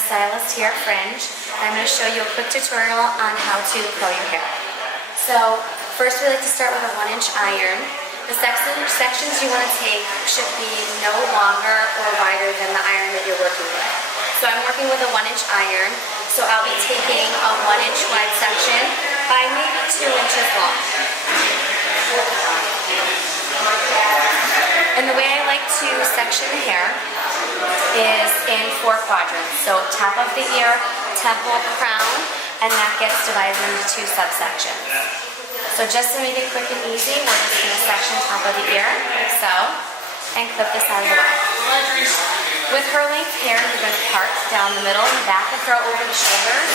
stylist here at Fringe. I'm going to show you a quick tutorial on how to curl your hair. So first we like to start with a 1-inch iron. The sections you want to take should be no longer or wider than the iron that you're working with. So I'm working with a 1-inch iron, so I'll be taking a 1-inch wide section by maybe 2 inches long. And the way I like to section the hair is in 4 quadrants. So top of the ear, temple, crown, and that gets divided into 2 subsections. So just to make it quick and easy, we're just going to section top of the ear, like so, and clip this out of the way. With her length hair, you're going to part down the middle and the back and throw over the shoulders.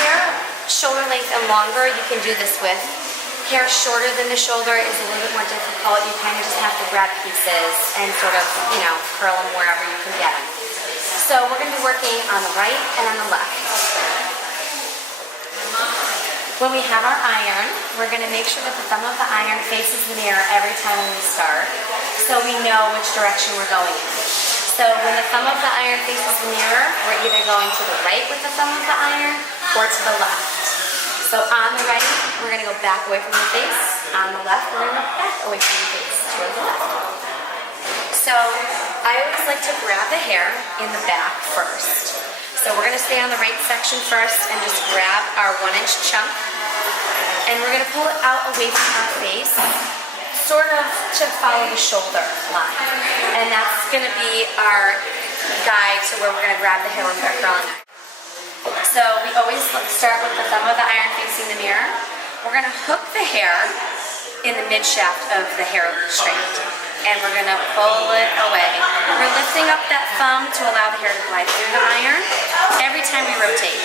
Hair shoulder length and longer, you can do this with. Hair shorter than the shoulder is a little bit more difficult. You kind of just have to grab pieces and sort of, curl them wherever you can get them. So we're going to be working on the right and on the left. When we have our iron, we're going to make sure that the thumb of the iron faces the mirror every time we start, so we know which direction we're going in. So when the thumb of the iron faces the mirror, we're either going to the right with the thumb of the iron or to the left. So on the right, we're going to go back away from the face. On the left, we're going to go back away from the face toward the left. So I always like to grab the hair in the back first. So we're going to stay on the right section first and just grab our 1-inch chunk. And we're going to pull it out away from our face, sort of to follow the shoulder line. And that's going to be our guide to where we're going to grab the hair when we're curling it. So we always start with the thumb of the iron facing the mirror. We're going to hook the hair in the mid-shaft of the hair strand. And we're going to pull it away. We're lifting up that thumb to allow the hair to glide through the iron every time we rotate.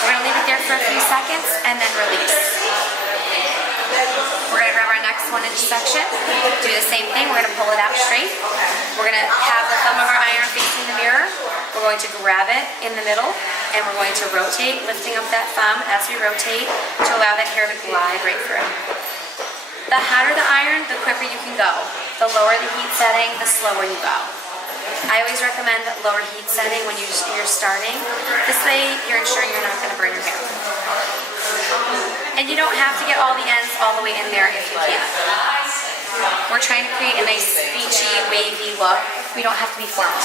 We're going to leave it there for a few seconds and then release. We're going to grab our next 1-inch section, do the same thing. We're going to pull it out straight. We're going to have the thumb of our iron facing the mirror. We're going to grab it in the middle and we're going to rotate, lifting up that thumb as we rotate to allow that hair to glide right through. The hotter the iron, the quicker you can go. The lower the heat setting, the slower you go. I always recommend that lower heat setting when you're starting. This way you're ensuring you're not going to burn your hair. And you don't have to get all the ends all the way in there if you can't. We're trying to create a nice beachy, wavy look. We don't have to be formal.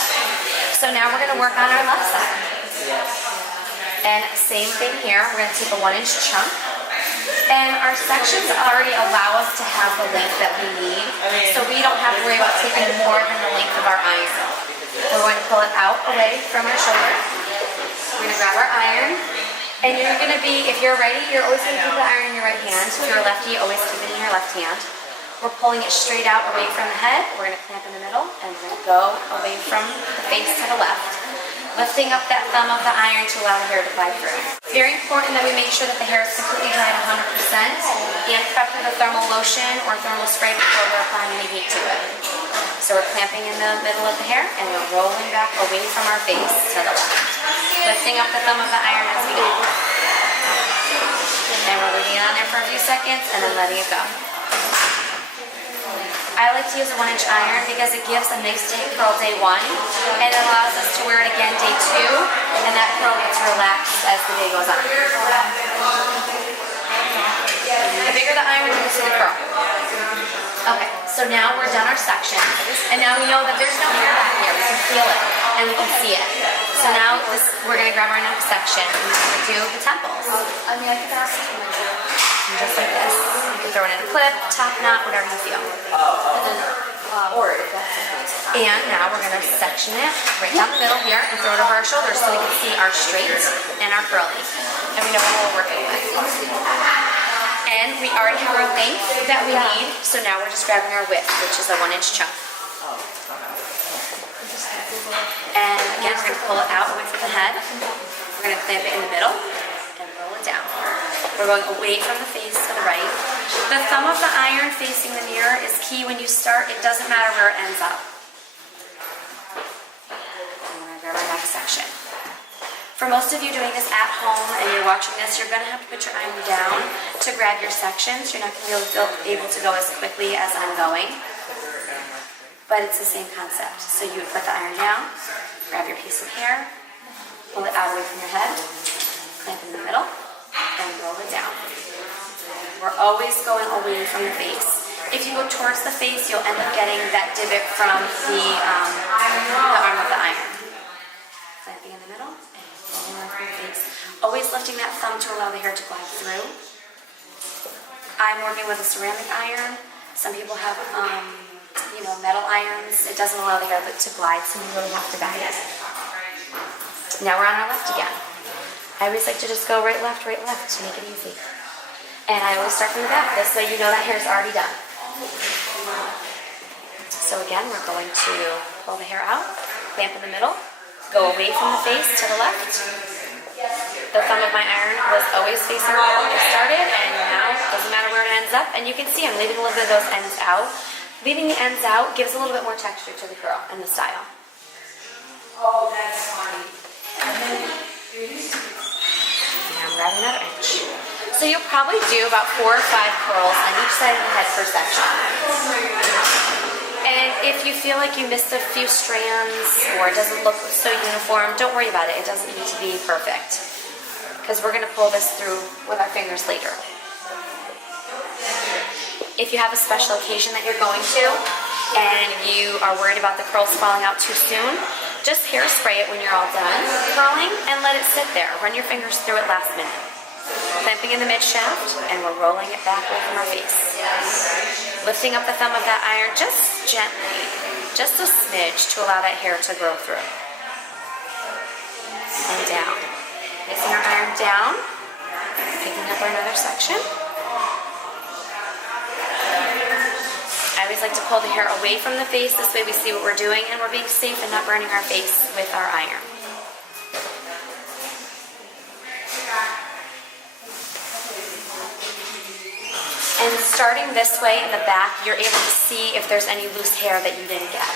So now we're going to work on our left side. And same thing here, we're going to take a 1-inch chunk. And our sections already allow us to have the length that we need, so we don't have to worry about taking more than the length of our iron. We're going to pull it out away from our shoulder. We're going to grab our iron, and you're going to be, if you're righty, you're always going to keep the iron in your right hand. If you're a lefty, always keep it in your left hand. We're pulling it straight out away from the head. We're going to clamp in the middle, and we're going to go away from the face to the left. Lifting up that thumb of the iron to allow the hair to glide through. Very important that we make sure that the hair is completely dried 100% and prepped with a thermal lotion or thermal spray before we're applying any heat to it. So we're clamping in the middle of the hair and we're rolling back away from our face to the left. Lifting up the thumb of the iron as we go. And we're leaving it on there for a few seconds and then letting it go. I like to use a 1-inch iron because it gives a nice tight curl day 1 and it allows us to wear it again day 2 and that curl gets relaxed as the day goes on. The bigger the iron, the looser the curl. Okay, so now we're done our section and now we know that there's no hair back here. We can feel it and we can see it. So now we're going to grab our next section and we're going to do the temples. Just like this. You can throw it in a clip, top knot, whatever you feel. And now we're going to section it right down the middle here and throw it over our shoulders so we can see our straight and our curly. And we know what we're working with. And we already have our length that we need, so now we're just grabbing our width, which is a 1-inch chunk. And again, we're going to pull it out away from the head. We're going to clamp it in the middle and roll it down. We're going away from the face to the right. The thumb of the iron facing the mirror is key when you start. It doesn't matter where it ends up. And we're going to grab our next section. For most of you doing this at home and you're watching this, you're going to have to put your iron down to grab your sections. You're not going to be able to go as quickly as I'm going. But it's the same concept. So you would put the iron down, Grab your piece of hair, pull it out away from your head, clamp in the middle, and roll it down. We're always going away from the face. If you go towards the face, you'll end up getting that divot from the arm of the iron. Clamping in the middle, and rolling away from the face. Always lifting that thumb to allow the hair to glide through. I'm working with a ceramic iron. Some people have, metal irons. It doesn't allow the hair to glide, so you really have to guide it. Now we're on our left again. I always like to just go right, left to make it easy. And I always start from the back. This way you know that hair is already done. So again, we're going to pull the hair out, clamp in the middle, go away from the face to the left. The thumb of my iron was always facing where when I started, and now it doesn't matter where it ends up. And you can see I'm leaving a little bit of those ends out. Leaving the ends out gives a little bit more texture to the curl and the style. Oh, that's funny. And then I'm grabbing another inch. So you'll probably do about 4 or 5 curls on each side of the head per section. And if you feel like you missed a few strands or it doesn't look so uniform, don't worry about it. It doesn't need to be perfect, because we're going to pull this through with our fingers later. If you have a special occasion that you're going to and you are worried about the curls falling out too soon, just hairspray it when you're all done curling and let it sit there. Run your fingers through it last minute. Clamping in the mid shaft, and we're rolling it back away from our face. Lifting up the thumb of that iron just gently, just a smidge to allow that hair to grow through. And down. Placing our iron down, picking up another section. I always like to pull the hair away from the face. This way we see what we're doing and we're being safe and not burning our face with our iron. And starting this way in the back, you're able to see if there's any loose hair that you didn't get.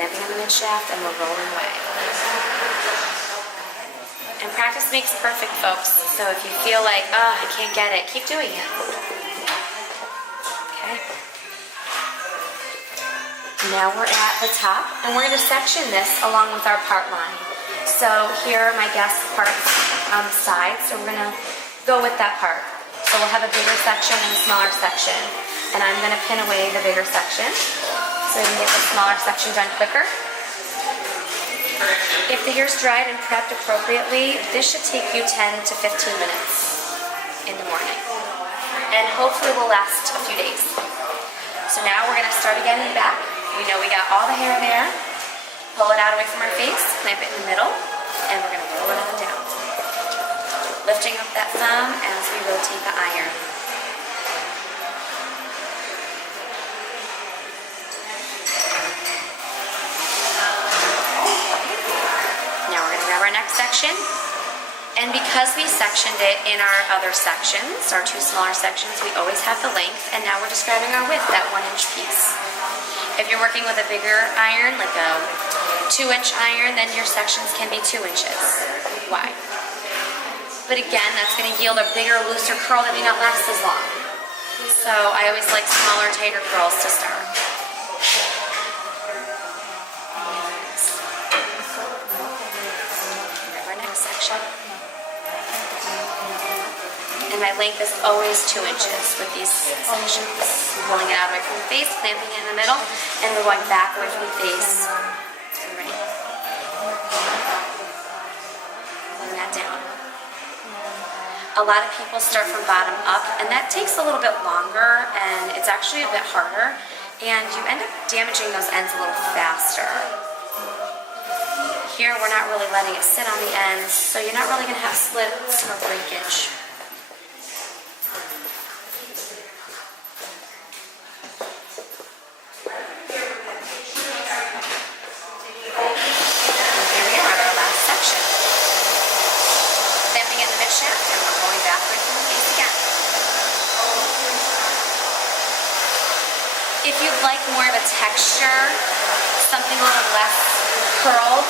Clamping in the mid shaft, and we're rolling away. And practice makes perfect, folks. So if you feel like, I can't get it, keep doing it. Okay. Now we're at the top, and we're going to section this along with our part line. So here are my guest parts on the side, so we're going to go with that part. So we'll have a bigger section and a smaller section. And I'm going to pin away the bigger section so we can get the smaller section done quicker. If the hair's dried and prepped appropriately, this should take you 10 to 15 minutes in the morning. And hopefully will last a few days. So now we're going to start again in the back. We know we got all the hair there. Pull it out away from our face, clamp it in the middle, and we're going to roll it on down. Lifting up that thumb as we rotate the iron. Now we're going to grab our next section. And because we sectioned it in our other sections, our 2 smaller sections, we always have the length, and now we're just grabbing our width, that 1-inch piece. If you're working with a bigger iron, like a 2-inch iron, then your sections can be 2 inches wide. But again, that's going to yield a bigger, looser curl that may not last as long. So I always like smaller, tighter curls to start. Grab our next section. And my length is always 2 inches with these sections. Pulling it out away from the face, clamping it in the middle, and we're going back away from the face. Right. Pulling that down. A lot of people start from bottom up, and that takes a little bit longer, and it's actually a bit harder, and you end up damaging those ends a little faster. Here, we're not really letting it sit on the ends, so you're not really going to have splits or breakage. If you'd like more of a texture, something a little less curled,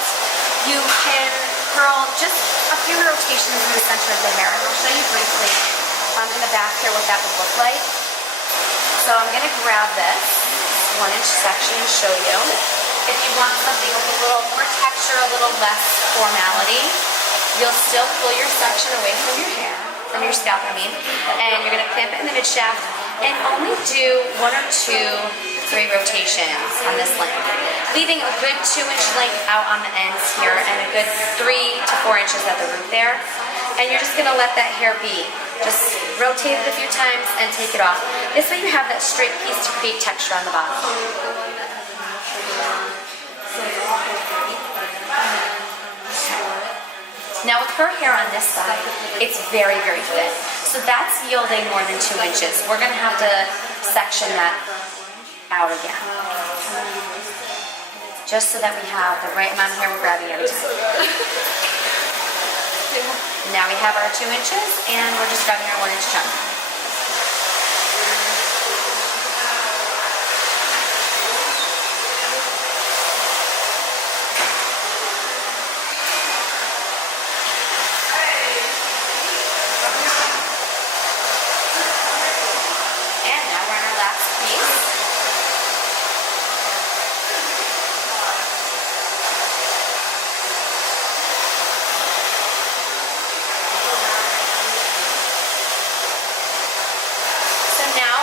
you can curl just a few rotations in the center of the hair. And I'll show you briefly in the back here what that would look like. So I'm going to grab this 1-inch section and show you. if you want something with a little more texture, a little less formality, you'll still pull your section away from your hair, from your scalp, I mean, and you're gonna clamp it in the mid shaft and only do 1 or 2, 3 rotations on this length, leaving a good 2-inch length out on the ends here and a good 3 to 4 inches at the root there. And you're just gonna let that hair be. Just rotate it a few times and take it off. This way you have that straight piece to create texture on the bottom. Now with her hair on this side, it's very, very thin. So that's yielding more than 2 inches. We're gonna have to section that out again. Just so that we have the right amount of hair we're grabbing every time. Now we have our 2 inches and we're just grabbing our 1-inch chunk.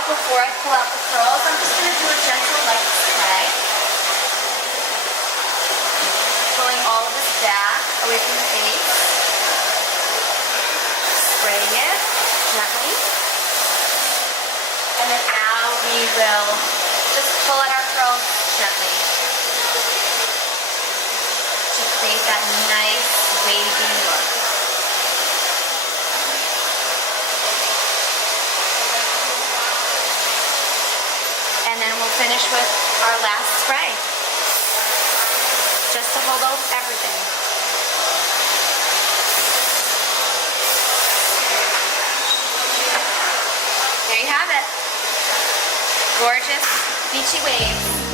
Before I pull out the curls, I'm just going to do a gentle light spray. Pulling all of this back away from the face. Spraying it gently. And then now we will just pull at our curls gently to create that nice wavy look. And then we'll finish with our last spray, just to hold out everything. There you have it. Gorgeous, beachy waves.